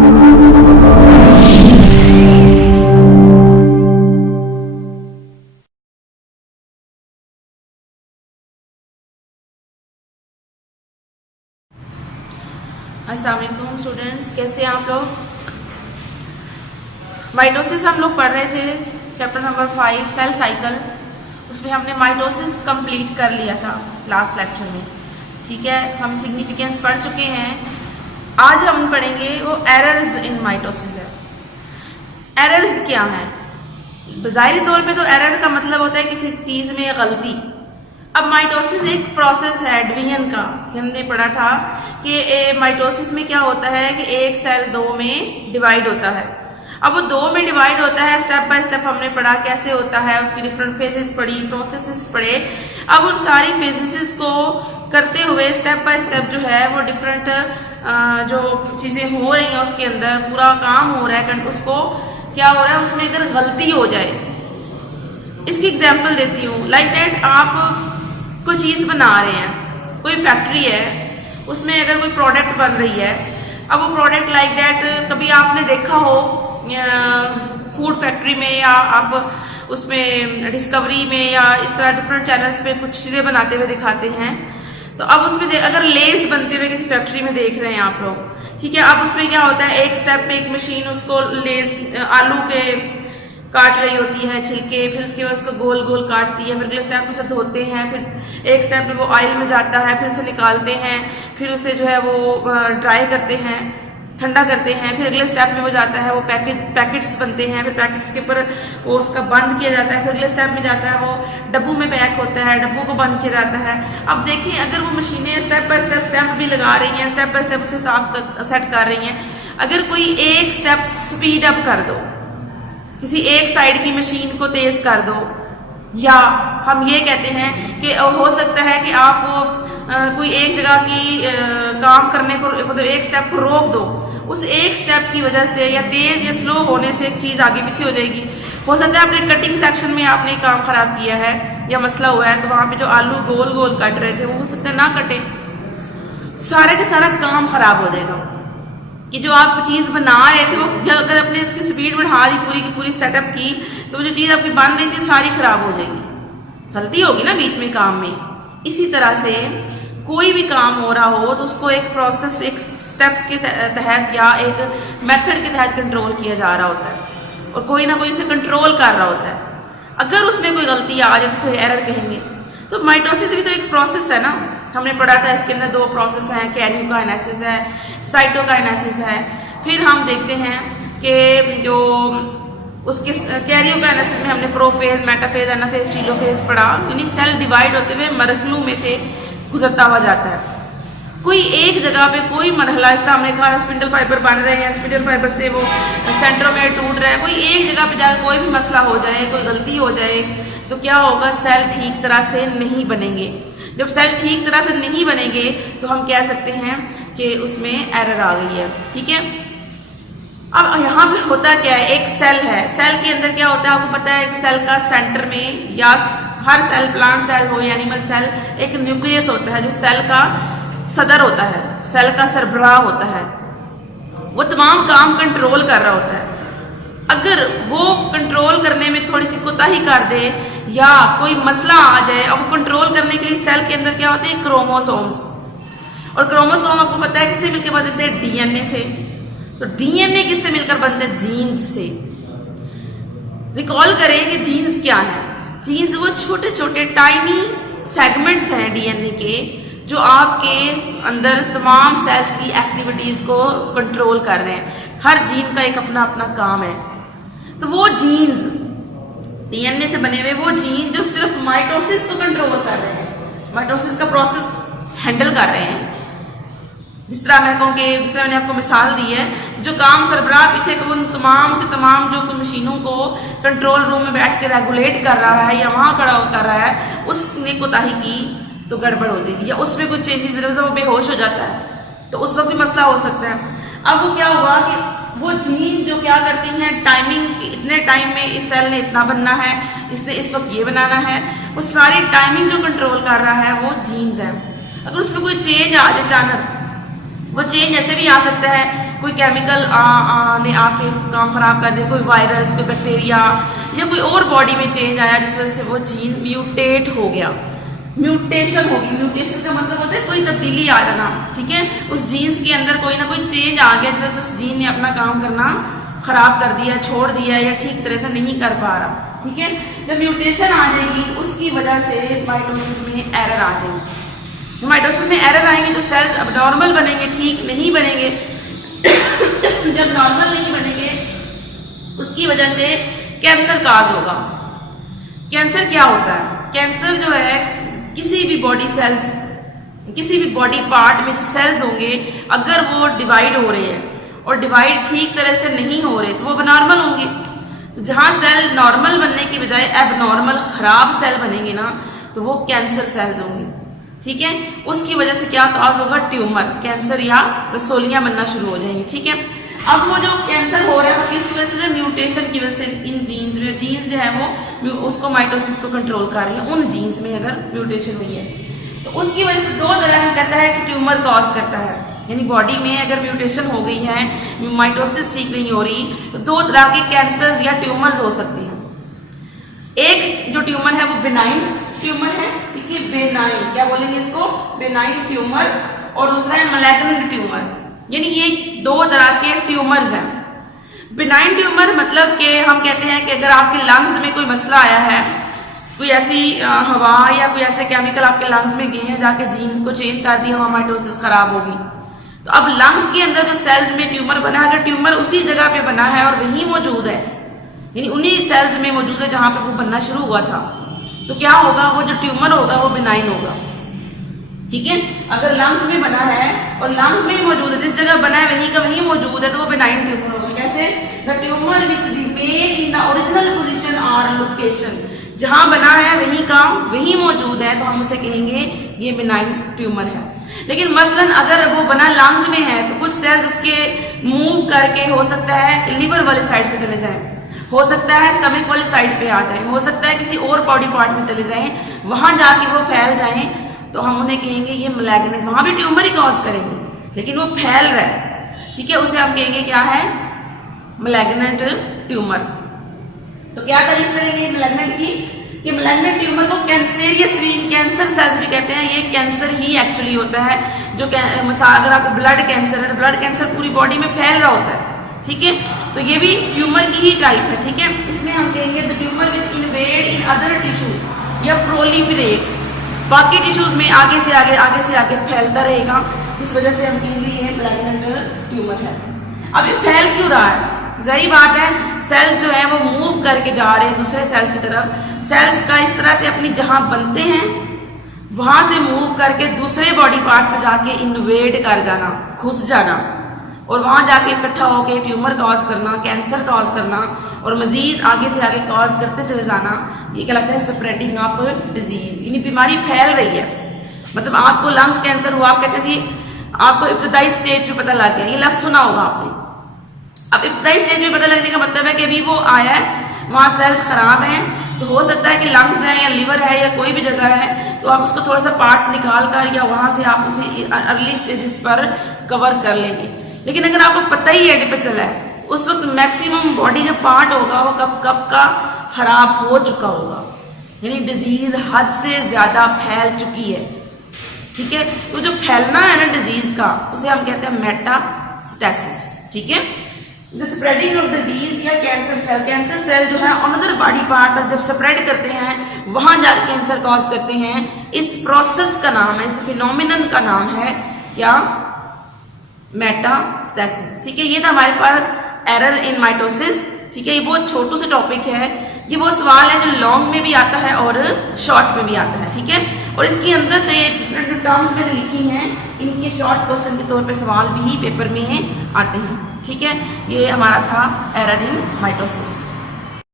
अस्सलाम वालेकुम स्टूडेंट्स, कैसे हैं आप लोग। माइटोसिस हम लोग पढ़ रहे थे, चैप्टर नंबर 5 सेल साइकिल। उसमें हमने माइटोसिस कंप्लीट कर लिया था लास्ट लेक्चर में। ठीक है, हम सिग्निफिकेंस पढ़ चुके हैं। आज हम पढ़ेंगे वो एरर्स इन माइटोसिस है। एरर्स क्या हैं? ज़ाहिरी तौर पे तो एरर का मतलब होता है किसी चीज़ में गलती। अब माइटोसिस एक प्रोसेस है डिवीजन का। हमने पढ़ा था कि माइटोसिस में क्या होता है कि एक सेल दो में डिवाइड होता है। अब वो दो में डिवाइड होता है, स्टेप बाय स्टेप हमने पढ़ा कैसे होता है, उसकी डिफरेंट फेजेस पढ़ी, प्रोसेसेस पढ़े। अब उन सारी फेजेस को करते हुए स्टेप बाय स्टेप जो है वो डिफरेंट जो चीज़ें हो रही हैं उसके अंदर पूरा काम हो रहा है, उसको क्या हो रहा है उसमें अगर गलती हो जाए। इसकी एग्जाम्पल देती हूँ। लाइक दैट आप कोई चीज़ बना रहे हैं, कोई फैक्ट्री है, उसमें अगर कोई प्रोडक्ट बन रही है। अब वो प्रोडक्ट लाइक दैट कभी आपने देखा हो फूड फैक्ट्री में, या आप उसमें डिस्कवरी में, या इस तरह डिफरेंट चैनल्स पे कुछ चीज़ें बनाते हुए दिखाते हैं। तो अब उसमें अगर लेस बनते हुए किसी फैक्ट्री में देख रहे हैं आप लोग, ठीक है। अब उसमें क्या होता है, एक स्टेप पे एक मशीन उसको लेस आलू के काट रही होती है छिलके, फिर उसके बाद उसको गोल गोल काटती है, फिर अगले स्टेप में उसे धोते हैं, फिर एक स्टेप में वो ऑयल में जाता है, फिर उसे निकालते हैं, फिर उसे जो है वो ड्राई करते हैं, ठंडा करते हैं, फिर अगले स्टेप में वो जाता है, वो पैकेट्स बनते हैं, फिर पैकेट्स के ऊपर वो उसका बंद किया जाता है, फिर अगले स्टेप में जाता है वो डब्बू में पैक होता है, डब्बू को बंद किया जाता है। अब देखिए, अगर वो मशीनें स्टेप बाय स्टेप स्टैम्प भी लगा रही हैं, स्टेप बाय स्टेप उसे सेट कर रही हैं, अगर कोई एक स्टेप स्पीड अप कर दो, किसी एक साइड की मशीन को तेज कर दो, या हम ये कहते हैं कि हो सकता है कि आप कोई एक जगह की काम करने को, मतलब एक स्टेप को रोक दो, उस एक स्टेप की वजह से या तेज या स्लो होने से एक चीज आगे पीछे हो जाएगी। हो सकता है आपने कटिंग सेक्शन में आपने काम खराब किया है या मसला हुआ है, तो वहां पे जो आलू गोल गोल कट रहे थे वो हो सकता है ना कटे, सारे का सारा काम खराब हो जाएगा। कि जो आप चीज बना रहे थे वो अगर अपने इसकी स्पीड बढ़ा दी, पूरी की पूरी सेटअप की, तो जो चीज आपकी बन रही थी सारी खराब हो जाएगी, गलती होगी ना बीच में काम में। इसी तरह से कोई भी काम हो रहा हो तो उसको एक प्रोसेस, एक स्टेप्स के तहत या एक मेथड के तहत कंट्रोल किया जा रहा होता है, और कोई ना कोई उसे कंट्रोल कर रहा होता है। अगर उसमें कोई गलती आ जाए तो उसे एरर कहेंगे। तो माइटोसिस भी तो एक प्रोसेस है ना, हमने पढ़ा था इसके अंदर दो प्रोसेस हैं, कैरियोकाइनेसिस है, साइटोकाइनेसिस है। फिर हम देखते हैं कि जो उसके कैरियोकाइनेसिस में हमने प्रोफेज, मेटाफेज, एनाफेज, टीलोफेज पढ़ा, यानी सेल डिवाइड होते हुए मरहलों में से गुजरता हुआ जाता है। कोई एक जगह पे कोई मरहला, जैसा हमने कहा स्पिंडल फाइबर बन रहे हैं, स्पिंडल फाइबर से वो सेंट्रोमेयर टूट रहा है, कोई एक जगह पे जाकर कोई भी मसला हो जाए, कोई गलती हो जाए, तो क्या होगा, सेल ठीक तरह से नहीं बनेंगे। जब सेल ठीक तरह से नहीं बनेंगे तो हम कह सकते हैं कि उसमें एरर आ गई है। ठीक है, अब यहाँ पे होता क्या है, एक सेल है, सेल के अंदर क्या होता है आपको पता है, एक सेल का सेंटर में, या हर सेल, प्लांट सेल हो या एनिमल सेल, एक न्यूक्लियस होता है जो सेल का सदर होता है, सेल का सरबराह होता है, वो तमाम काम कंट्रोल कर रहा होता है। अगर वो कंट्रोल करने में थोड़ी सी कोताही कर दे या कोई मसला आ जाए, और वो कंट्रोल करने के लिए सेल के अंदर क्या होते हैं, क्रोमोसोम्स, और क्रोमोसोम आपको पता है किससे मिलकर बनते हैं, डीएनए से। तो डीएनए किससे मिलकर बनते हैं, जीन्स से। रिकॉल करें कि जीन्स क्या है, जीन्स वो छोटे छोटे टाइनी सेगमेंट्स हैं डीएनए के, जो आपके अंदर तमाम सेल्स की एक्टिविटीज को कंट्रोल कर रहे हैं। हर जीन का एक अपना अपना काम है। तो वो जीन्स, डीएनए से बने हुए वो जीन जो सिर्फ माइटोसिस को कंट्रोल कर रहे हैं, माइटोसिस का प्रोसेस हैंडल कर रहे हैं। जिस तरह मैं कहूँ कि जिस तरह मैंने आपको मिसाल दी है, जो काम सरबराह पीछे को उन तमाम के तमाम जो मशीनों को कंट्रोल रूम में बैठ के रेगुलेट कर रहा है या वहां खड़ा कर रहा है, उसने कोताही की तो गड़बड़ हो जाएगी, या उसमें कुछ चेंजेस, वो बेहोश हो जाता है तो उस वक्त भी मसला हो सकता है। अब वो क्या हुआ कि वो जीन जो क्या करती हैं, टाइमिंग, इतने टाइम में इस सेल ने इतना बनना है, इसने इस वक्त ये बनाना है, वो सारी टाइमिंग जो कंट्रोल कर रहा है वो जीन्स है। अगर उसमें कोई चेंज आ जाए अचानक, वो चेंज ऐसे भी आ सकता है कोई केमिकल ने आके उसको काम खराब कर दिया, कोई वायरस, कोई बैक्टीरिया या कोई और बॉडी में चेंज आया जिस वजह से वो जीन म्यूटेट हो गया, म्यूटेशन होगी। म्यूटेशन का मतलब होता है कोई तब्दीली आ जाना, ठीक है। उस जीन्स के अंदर कोई ना कोई चेंज आ गया जिस वजह से उस जीन ने अपना काम करना खराब कर दिया, छोड़ दिया या ठीक तरह से नहीं कर पा रहा, ठीक है। जब म्यूटेशन आ जाएगी उसकी वजह से माइटोसिस में एरर आ जाएगी। माइटोसिस में एरर आएंगे तो सेल्स अब नॉर्मल बनेंगे, ठीक नहीं बनेंगे। जब नॉर्मल नहीं बनेंगे उसकी वजह से कैंसर काज होगा। कैंसर क्या होता है? कैंसर जो है किसी भी बॉडी सेल्स, किसी भी बॉडी पार्ट में जो सेल्स होंगे अगर वो डिवाइड हो रहे हैं और डिवाइड ठीक तरह से नहीं हो रहे तो वो नॉर्मल होंगे। तो जहां सेल नॉर्मल बनने की बजाय एबनॉर्मल खराब सेल बनेंगे ना तो वो कैंसर सेल्स होंगे, ठीक है। उसकी वजह से क्या काज होगा? ट्यूमर, कैंसर या रसोलियां बनना शुरू हो जाएंगी, ठीक है। अब वो जो कैंसर हो रहा है वो किस वजह से? म्यूटेशन की वजह से। इन जीन्स में, जीन्स जो है वो उसको माइटोसिस को कंट्रोल कर रही है, उन जीन्स में अगर म्यूटेशन हुई है तो उसकी वजह से दो तरह कहता है कि ट्यूमर कॉज करता है, यानी बॉडी में अगर म्यूटेशन हो गई है, माइटोसिस ठीक नहीं हो रही तो दो तरह के कैंसर या ट्यूमर्स हो सकते हैं। एक जो ट्यूमर है वो बिनाइन ट्यूमर है, ठीक है, बेनाइन, क्या बोलेंगे इसको? Benign tumour. और दूसरा है मैलिग्नेंट ट्यूमर, यानी ये दो तरह के ट्यूमर्स हैं। बिनाइन ट्यूमर मतलब कि हम कहते हैं कि अगर आपके लंग्स में कोई मसला आया है, कोई ऐसी हवा या कोई ऐसे केमिकल आपके लंग्स में गए हैं जाके जीन्स को चेंज कर दिया, हवा माइटोसिस खराब होगी। तो अब लंग्स के अंदर जो सेल्स में ट्यूमर बना है, अगर ट्यूमर उसी जगह पे बना है और वही मौजूद है, यानी उन्हीं सेल्स में मौजूद है जहां पे वो बनना शुरू हुआ था, तो क्या होगा? वो जो ट्यूमर होगा वो बिनाइन होगा, ठीक है। अगर लंग्स में बना है और लंग्स में ही मौजूद है, जिस जगह बना है वही का वही मौजूद है, तो वो बिनाइन ट्यूमर होगा। कैसे? The tumour which remain in the original position और लोकेशन, जहां बना है वही का वही मौजूद है तो हम उसे कहेंगे ये बिनाइन ट्यूमर है। लेकिन मसलन अगर वो बना लंग्स में है तो कुछ सेल्स उसके मूव करके हो सकता है कि लिवर वाली साइड पे चले जाएं, हो सकता है स्टमक वाली साइड पे आ जाए, हो सकता है किसी और बॉडी पार्ट में चले जाएं, वहां जाके वो फैल जाएं तो हम उन्हें कहेंगे ये मैलिग्नेंट, वहां भी ट्यूमर ही कॉज करेंगे लेकिन वो फैल रहा है, ठीक है। उसे हम कहेंगे क्या है? Malignant tumour. तो क्या तारीफ करेंगे मैलिग्नेंट की? कि मैलिग्नेंट ट्यूमर को कैंसेरियस भी, कैंसर सेल्स भी कहते हैं। ये कैंसर ही एक्चुअली होता है जो अगर आपको ब्लड कैंसर है तो ब्लड कैंसर पूरी बॉडी में फैल रहा होता है, ठीक है। तो ये भी ट्यूमर की ही टाइप है, ठीक है। इसमें हम कहेंगे the tumour which invade in other tissue या प्रोलिफरेट, बाकी टिश्यूज में आगे से आगे फैलता रहेगा, इस वजह से हम कहेंगे ये मैलिग्नेंट ट्यूमर है। अब ये फैल क्यों रहा है? जही बात है, सेल्स जो है वो मूव करके जा रहे हैं दूसरे सेल्स की तरफ। सेल्स का इस तरह से अपनी जहां बनते हैं वहां से मूव करके दूसरे बॉडी पार्ट्स में जाके इन्वेड कर जाना, घुस जाना और वहां जाके इकट्ठा होके ट्यूमर कॉज करना, कैंसर कॉज करना और मजीद आगे से आगे कॉज करते चले जाना। ये क्या लगता है? स्प्रेडिंग ऑफ डिजीज, यानी बीमारी फैल रही है। मतलब आपको लंग्स कैंसर हुआ, आप कहते हैं कि आपको इब्तदाई स्टेज पे पता लग गया, ये लफ्ज सुना होगा आपने। अब इब्तदाई स्टेज में पता लगने का मतलब है कि अभी वो आया है, वहां सेल्स खराब हैं, तो हो सकता है कि लंग्स है या लिवर है या कोई भी जगह है, तो आप उसको थोड़ा सा पार्ट निकाल कर या वहां से आप उसे अर्ली स्टेजेस पर कवर कर लेंगे। लेकिन अगर आपको पता ही एड पे चला है, उस वक्त मैक्सिमम बॉडी जो पार्ट होगा वो कब का खराब हो चुका होगा, यानी डिजीज हद से ज्यादा फैल चुकी है, ठीक है। तो जो फैलना है ना डिजीज का, उसे हम कहते हैं मेटास्टेसिस, ठीक है। द स्प्रेडिंग ऑफ डिजीज या कैंसर सेल जो है अनदर बॉडी पार्ट जब स्प्रेड करते हैं वहां जाकर कैंसर कॉज करते हैं। इस प्रोसेस का नाम है, इस फिनोमिनन का नाम है क्या? मेटास्टेसिस, ठीक है। ये था हमारे पास एरर इन माइटोसिस, ठीक है। ये बहुत छोटू से टॉपिक है, ये वो सवाल है जो लॉन्ग में भी आता है और शॉर्ट में भी आता है, ठीक है। और इसके अंदर से ये डिफरेंट टर्म्स मैंने लिखी हैं, इनके शॉर्ट क्वेश्चन के तौर पे सवाल भी पेपर में आते हैं, ठीक है। ये हमारा था एरर इन माइटोसिस।